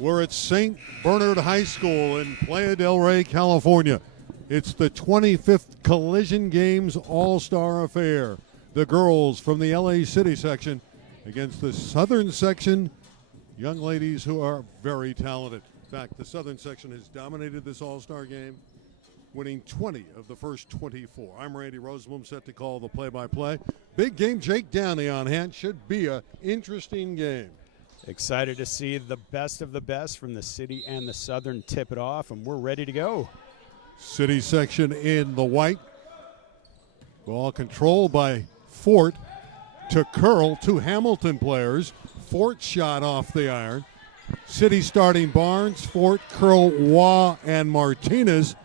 We're at St. Bernard High School in Playa Del Rey, California. It's the 25th Collision Games All-Star Affair. The girls from the LA City section against the Southern section, young ladies who are very talented. In fact, the Southern section has dominated this All-Star game, winning 20 of the first 24. I'm Randy Rosenblum, set to call the play-by-play. Big game, Jake Downey on hand. Should be an interesting game. Excited to see the best of the best from the City and the Southern tip it off, and we're ready to go. City section in the white. Ball controlled by Fort to Curl, two Hamilton players. Fort shot off the iron. City starting Barnes, Fort, Curl, Waugh, and Martinez.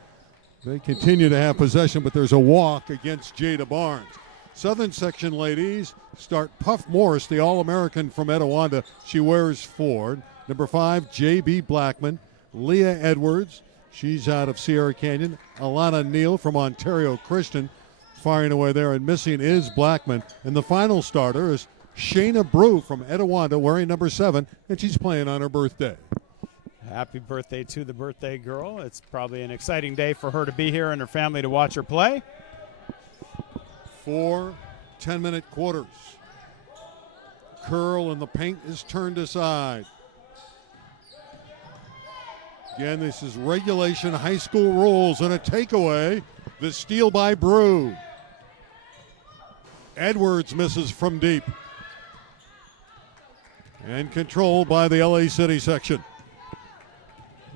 They continue to have possession, but there's a walk against Jada Barnes. Southern section ladies start Puff Morris, the All-American from Etiwanda. She wears 4. Number 5, J.B. Blackman. Leah Edwards, she's out of Sierra Canyon. Alana Neal from Ontario Christian firing away there, and missing is Blackman. And the final starter is Shayna Brew from Etiwanda, wearing number 7, and she's playing on her birthday. Happy birthday to the birthday girl. It's probably an exciting day for her to be here and her family to watch her play. 4 10-minute quarters. Curl and the paint is turned aside. Again, this is regulation high school rules, and a takeaway. The steal by Brew. Edwards misses from deep. And controlled by the LA City section.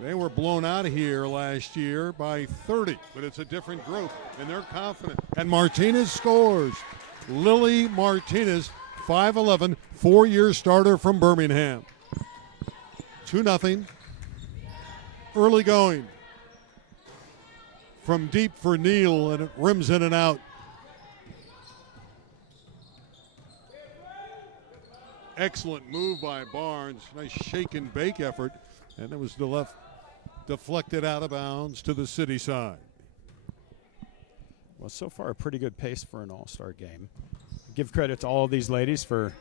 They were blown out of here last year by 30, but it's a different group, and they're confident. And Martinez scores. Lily Martinez, 5'11", 4-year starter from Birmingham. 2-0. Early going. From deep for Neal, and it rims in and out. Excellent move by Barnes. Nice shake and bake effort. And it was the left deflected out of bounds to the City side. Well, so far a pretty good pace for an all-star game. Give credit to all of these ladies for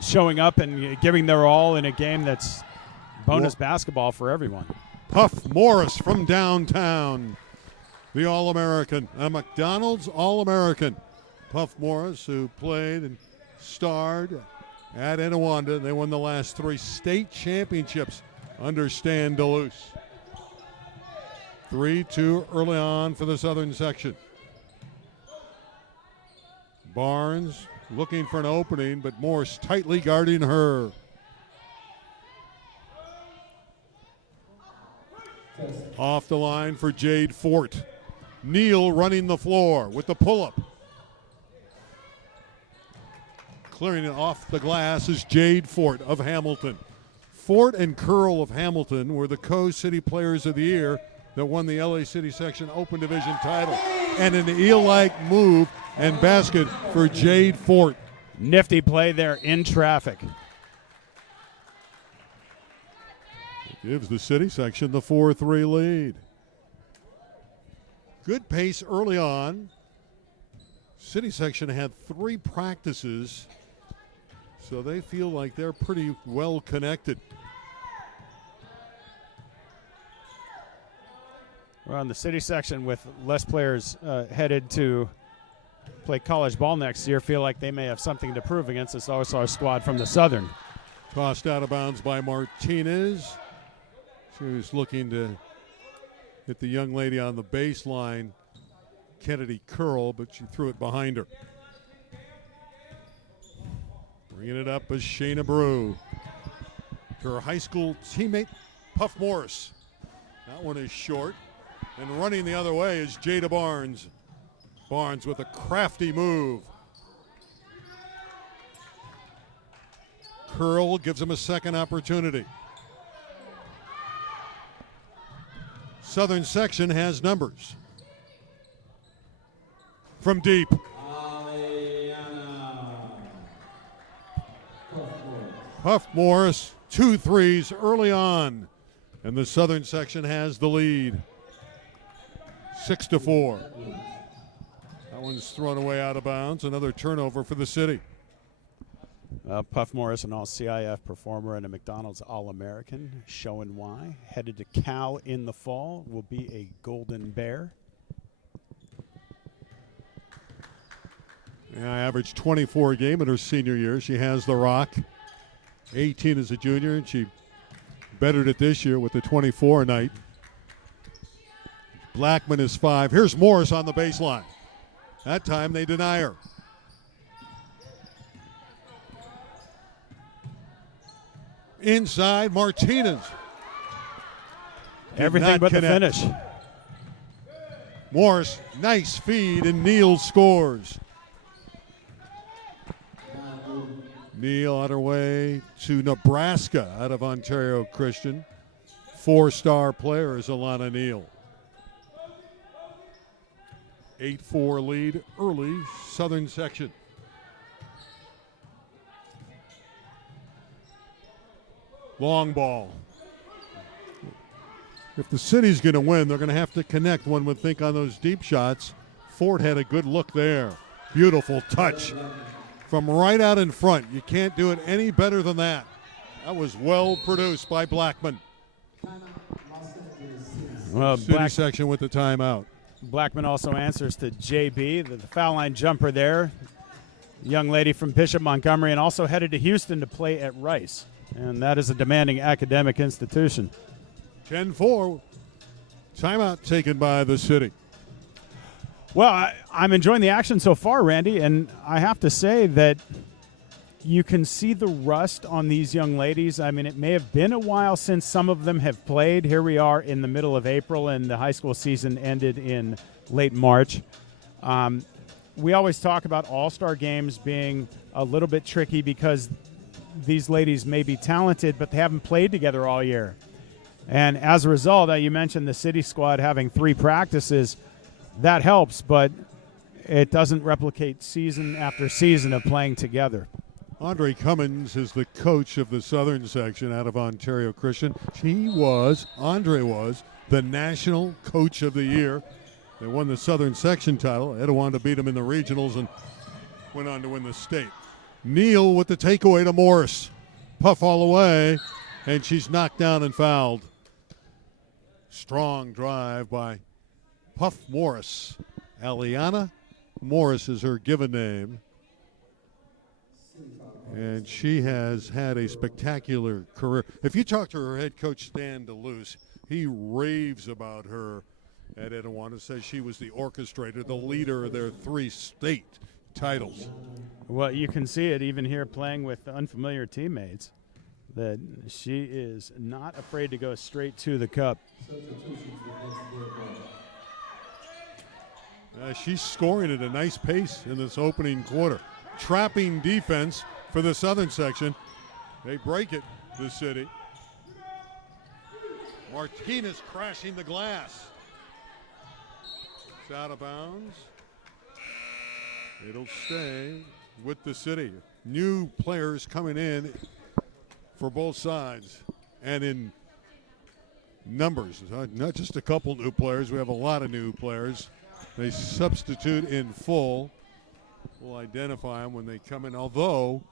showing up and giving their all in a game that's bonus basketball for everyone. Puff Morris from downtown, the All-American, a McDonald's All-American. Puff Morris, who played and starred at Etiwanda. They won the last 3 state championships under Stan DeLuce. 3-2 early on for the Southern section. Barnes looking for an opening, but Morse tightly guarding her. Off the line for Jade Fort. Neal running the floor with the pull-up. Clearing it off the glass is Jade Fort of Hamilton. Fort and Curl of Hamilton were the Co-City Players of the Year that won the LA City Section Open Division title. And an eel-like move and basket for Jade Fort. Nifty play there in traffic. It gives the City Section the 4-3 lead. Good pace early on. City Section had 3 practices, so they feel like they're pretty well connected. Well, in the City section, with less players headed to play college ball next year, feel like they may have something to prove against this All-Star squad from the Southern. Tossed out of bounds by Martinez. She was looking to hit the young lady on the baseline, Kennedy Curl, but she threw it behind her. Bringing it up is Shayna Brew. Her high school teammate, Puff Morris. That one is short. And running the other way is Jada Barnes. Barnes with a crafty move. Curl gives him a second opportunity. Southern section has numbers. From deep. Puff Morris, 2 threes early on. And the Southern section has the lead. 6-4. That one's thrown away out of bounds. Another turnover for the City. Puff Morris, an All-CIF performer and a McDonald's All-American, showing why. Headed to Cal in the fall, will be a Golden Bear. Yeah, averaged 24 a game in her senior year. She has the rock. 18 as a junior, and she bettered it this year with the 24 night. Blackman is 5. Here's Morris on the baseline. That time they deny her. Inside, Martinez. Everything but the finish. Morris, nice feed, and Neal scores. Neal on her way to Nebraska out of Ontario Christian. 4-star player is Alana Neal. 8-4 lead early, Southern section. Long ball. If the city's going to win, they're going to have to connect, one would think, on those deep shots. Ford had a good look there. Beautiful touch from right out in front. You can't do it any better than that. That was well produced by Blackman. Well, City section with the timeout. Blackman also answers to JB, the foul line jumper there. Young lady from Bishop Montgomery, and also headed to Houston to play at Rice. And that is a demanding academic institution. 10-4. Timeout taken by the city. Well, I'm enjoying the action so far, Randy, and I have to say that you can see the rust on these young ladies. I mean, it may have been a while since some of them have played. Here we are in the middle of April, and the high school season ended in late March. We always talk about all-star games being a little bit tricky because these ladies may be talented, but they haven't played together all year. And as a result, you mentioned the city squad having 3 practices. That helps, but it doesn't replicate season after season of playing together. Andre Cummins is the coach of the Southern section out of Ontario Christian. Andre was the National Coach of the Year. They won the Southern section title. Etiwanda beat them in the regionals and went on to win the state. Neal with the takeaway to Morris. Puff all the way, and she's knocked down and fouled. Strong drive by Puff Morris. Aliana Morris is her given name. And she has had a spectacular career. If you talk to her head coach, Stan DeLuce, he raves about her at Etiwanda, says she was the orchestrator, the leader of their 3 state titles. Well, you can see it even here playing with unfamiliar teammates, that she is not afraid to go straight to the cup. She's scoring at a nice pace in this opening quarter. Trapping defense for the Southern section. They break it, the city. Martinez crashing the glass. It's out of bounds. It'll stay with the city. New players coming in for both sides and in numbers. Not just a couple new players. We have a lot of new players. They substitute in full. We'll identify them when they come in. Although,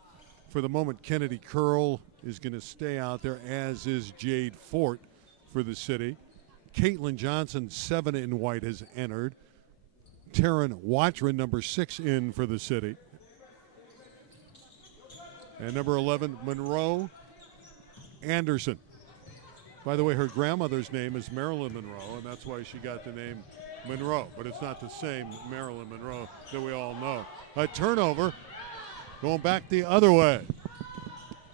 for the moment, Kennedy Curl is going to stay out there, as is Jade Fort for the city. Caitlin Johnson, 7 in white, has entered. Taryn Watrin, number 6, in for the city. And number 11, Monroe Anderson. By the way, her grandmother's name is Marilyn Monroe, and that's why she got the name Monroe. But it's not the same Marilyn Monroe that we all know. A turnover going back the other way.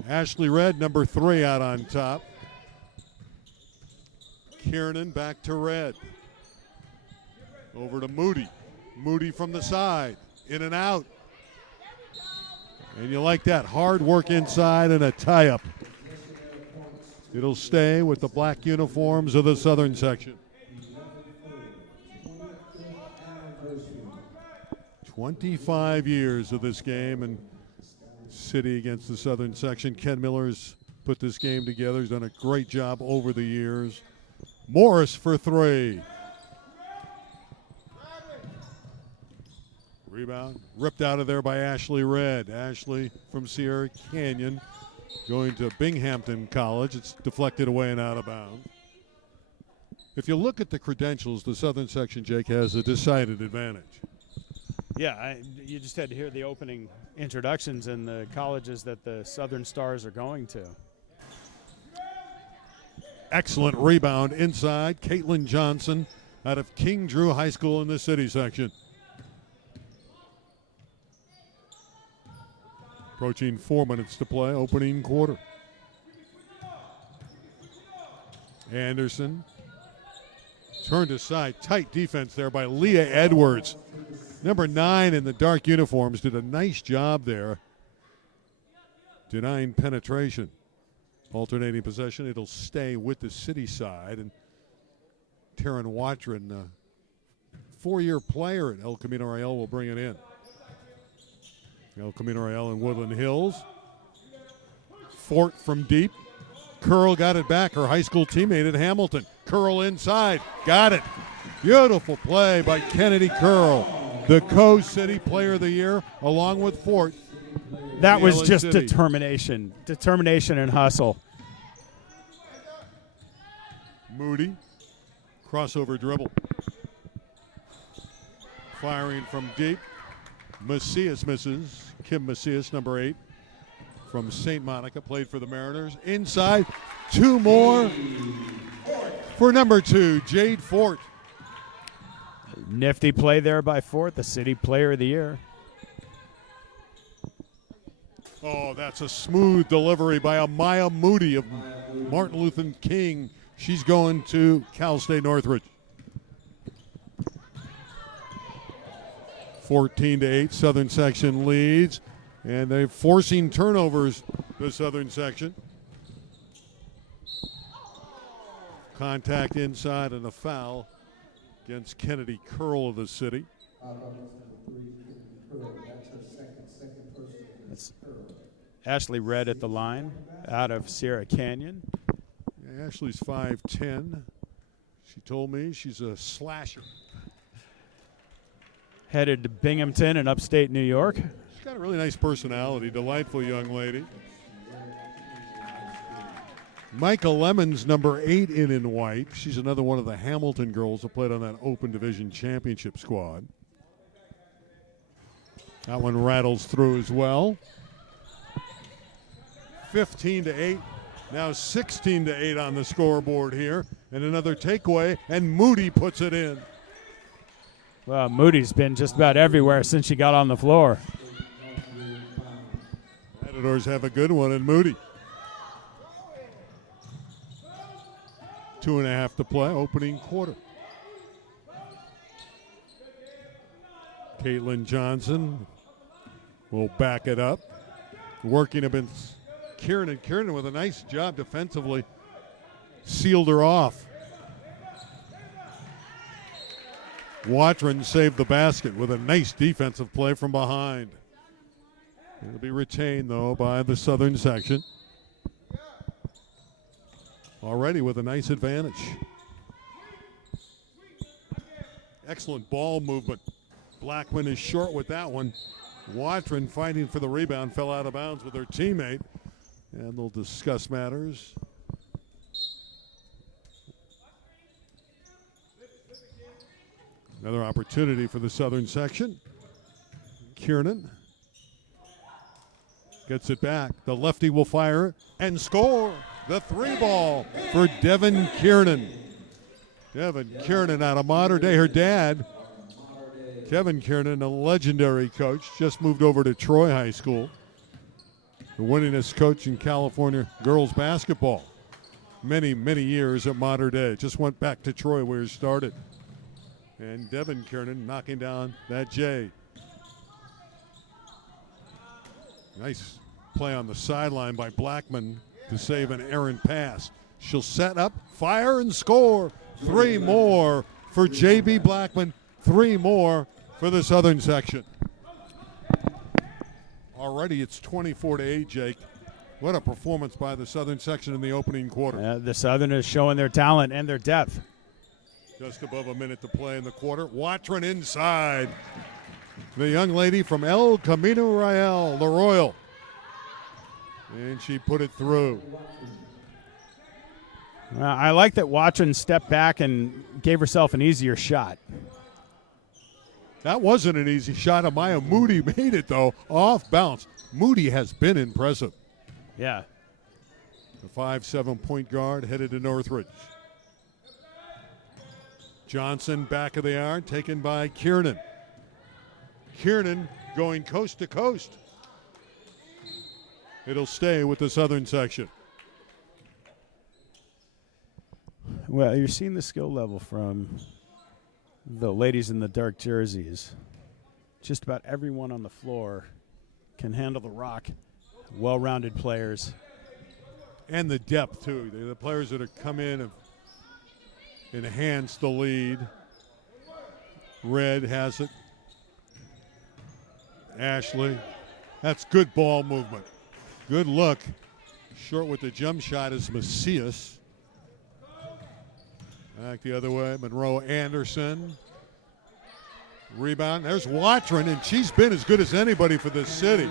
Ashley Red, number 3, out on top. Kiernan back to Red. Over to Moody. Moody from the side. In and out. And you like that. Hard work inside and a tie-up. It'll stay with the black uniforms of the Southern section. 25 years of this game, and City against the Southern section. Ken Miller's put this game together. He's done a great job over the years. Morris for 3. Rebound ripped out of there by Ashley Red. Ashley from Sierra Canyon going to Binghamton College. It's deflected away and out of bounds. If you look at the credentials, the Southern section, Jake, has a decided advantage. Yeah, you just had to hear the opening introductions and the colleges that the Southern Stars are going to. Excellent rebound inside. Caitlin Johnson out of King Drew High School in the city section. Approaching 4 minutes to play, opening quarter. Anderson turned aside. Tight defense there by Leah Edwards. Number 9 in the dark uniforms did a nice job there, denying penetration. Alternating possession, it'll stay with the city side. And Taryn Watron, 4-year player at El Camino Real, will bring it in. El Camino Real in Woodland Hills. Fort from deep. Curl got it back, her high school teammate at Hamilton. Curl inside, got it. Beautiful play by Kennedy Curl, the Co-City Player of the Year, along with Fort. That was just determination and hustle. Moody, crossover dribble. Firing from deep. Macias misses. Kim Macias, number 8, from St. Monica, played for the Mariners. Inside, 2 more for number 2, Jade Fort. Nifty play there by Fort, the city player of the year. Oh, that's a smooth delivery by Amaya Moody of Martin Luther King. She's going to Cal State Northridge. 14-8, Southern section leads, and they're forcing turnovers, the Southern section. Contact inside and a foul against Kennedy Curl of the city. That's Ashley Red at the line out of Sierra Canyon. Yeah, Ashley's 5'10". She told me she's a slasher. Headed to Binghamton in upstate New York. She's got a really nice personality, delightful young lady. Micah Lemons, number 8 in white. She's another one of the Hamilton girls that played on that Open Division Championship squad. That one rattles through as well. 15-8. Now 16-8 on the scoreboard here. And another takeaway, and Moody puts it in. Well, Moody's been just about everywhere since she got on the floor. Matadors have a good one in Moody. 2.5 to play, opening quarter. Caitlin Johnson will back it up. Working against Kiernan. Kiernan with a nice job defensively. Sealed her off. Watron saved the basket with a nice defensive play from behind. It'll be retained, though, by the Southern section. Already with a nice advantage. Excellent ball movement. Blackman is short with that one. Watron fighting for the rebound, fell out of bounds with her teammate. And they'll discuss matters. Another opportunity for the Southern section. Kiernan gets it back. The lefty will fire and score. The 3 ball for Devin Kiernan. Devin Kiernan out of Mater Dei. Her dad, Kevin Kiernan, a legendary coach, just moved over to Troy High School. The winningest coach in California girls basketball. Many, many years at Mater Dei. Just went back to Troy where he started. And Devin Kiernan knocking down that J. Nice play on the sideline by Blackman to save an errant pass. She'll set up, fire, and score. 3 more for J.B. Blackman. 3 more for the Southern section. Already it's 24-8, Jake. What a performance by the Southern section in the opening quarter. The Southerners showing their talent and their depth. Just above a minute to play in the quarter. Watron inside. the young lady from El Camino Real, the Royal. And she put it through. I like that Watson stepped back and gave herself an easier shot. That wasn't an easy shot. Amaya Moody made it, though, off bounce. Moody has been impressive. Yeah. The 5'7" point guard headed to Northridge. Johnson back of the iron, taken by Kiernan. Kiernan going coast to coast. It'll stay with the Southern section. Well, you're seeing the skill level from the ladies in the dark jerseys. Just about everyone on the floor can handle the rock. Well-rounded players. And the depth, too. The players that have come in have enhanced the lead. Red has it. Ashley. That's good ball movement. Good look. Short with the jump shot is Macias. Back the other way, Monroe Anderson. Rebound. There's Watron, and she's been as good as anybody for this city.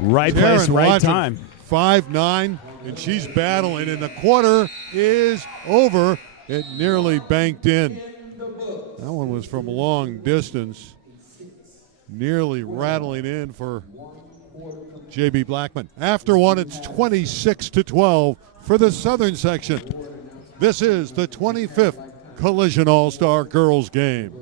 Right place, right time. 5'9", and she's battling, and the quarter is over. It nearly banked in. That one was from long distance. Nearly rattling in for J.B. Blackman. After one, it's 26-12 for the Southern section. This is the 25th Collision All-Star Girls game.